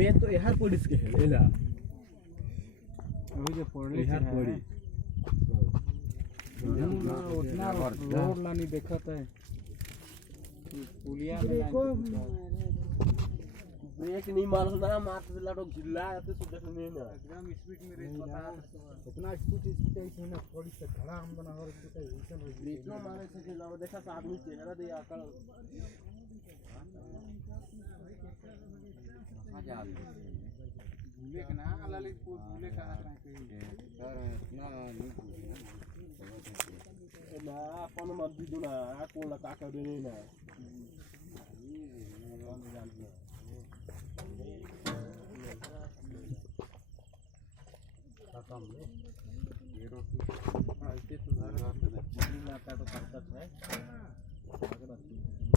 मैं तो यहाँ पुलिस के है लेला वही जो पढ़ने यहाँ पड़ी उतना रोड लानी देखत है पुलिया ब्रेक नहीं मारो ना मार से लाडो गिल्ला आते सुध नहीं ना एकदम स्पीड में रेस बता उतना स्पीड है ना थोड़ी से खड़ा हम बना और कुछ ऐसा हो ब्रेक नो मारे से कि लाओ देखा आदमी चेहरा दे आकर आ जा भूले के ना ललितपुर भूले कहां रहे ना अपन मत दी ना कौन लगा कर दे ना खत्म ये रोटी ऐसे तो घर में आता तो करता है